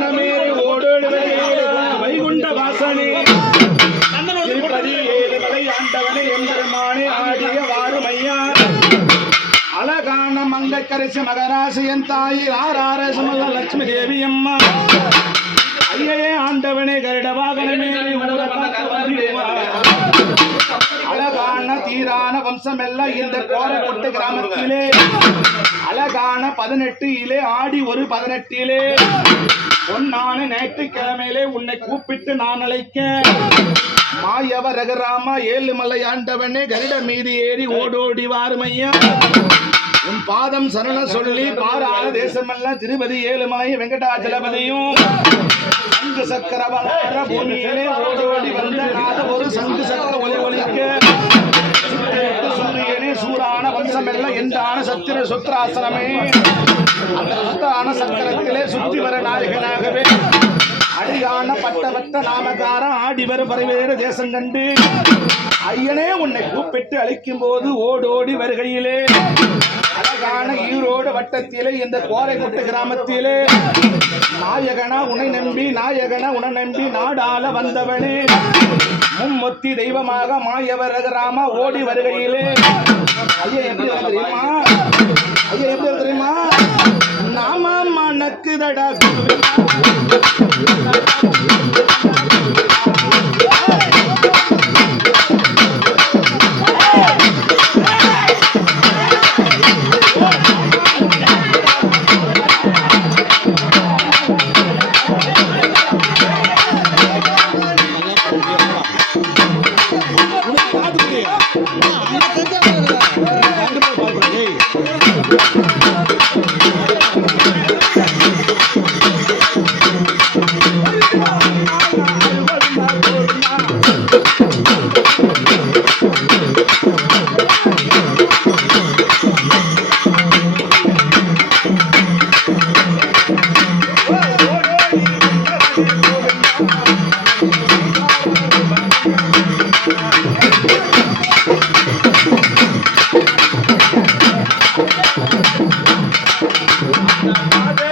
வாகனமே ஓடோடுவே வைகுண்ட வாசனே. திருப்பதி ஏழுமலை ஆண்டவனே எம்பெருமானே ஆடிய வாருமையா. அழகான மங்கக்கரசி மகராசியன் தாயி ஆறார சுமல லட்சுமி தேவி அம்மா ஐயே ஆண்டவனே கருட வாகனமே அழகான தீரான வம்சம் எல்லாம் இந்த கோரக்குட்டு கிராமத்திலே அழகான பதினெட்டு இலே ஆடி ஒரு பதினெட்டிலே. பொன்னான ஞாயிற்றுக்கிழமையிலே உன்னை கூப்பிட்டு நான் அழைக்க மாயவ ரகராமா ஏழுமலை ஆண்டவனே கருட மீதி ஏறி ஓடோடி வாருமையா. உன் பாதம் சரண சொல்லி பாராள தேசமெல்லாம் திருபதி ஏழுமலை வெங்கடாச்சலபதியும் சங்கு சக்கரவளார பூமியிலே ஓடோடி சத்திர அந்த சுத்தான சக்கரத்திலே சுத்தி வர நாயகனாகவே அடியான பட்டவட்ட நாமகாரம் ஆடி வரும் பரிவேறு தேசம் கண்டு ஐயனே உன்னை கூப்பிட்டு அழிக்கும் போது ஓடோடி வருகையிலே. அழகான ஈரோடு வட்டத்திலே இந்த கோரைக்குட்டு கிராமத்திலே நாயகனா உன்னை நம்பி நாயகனா உன நம்பி நாடால வந்தவனே. மும்மொத்தி தெய்வமாக மாயவர் ராம ஓடி வருகையிலே. Oh, Thank you.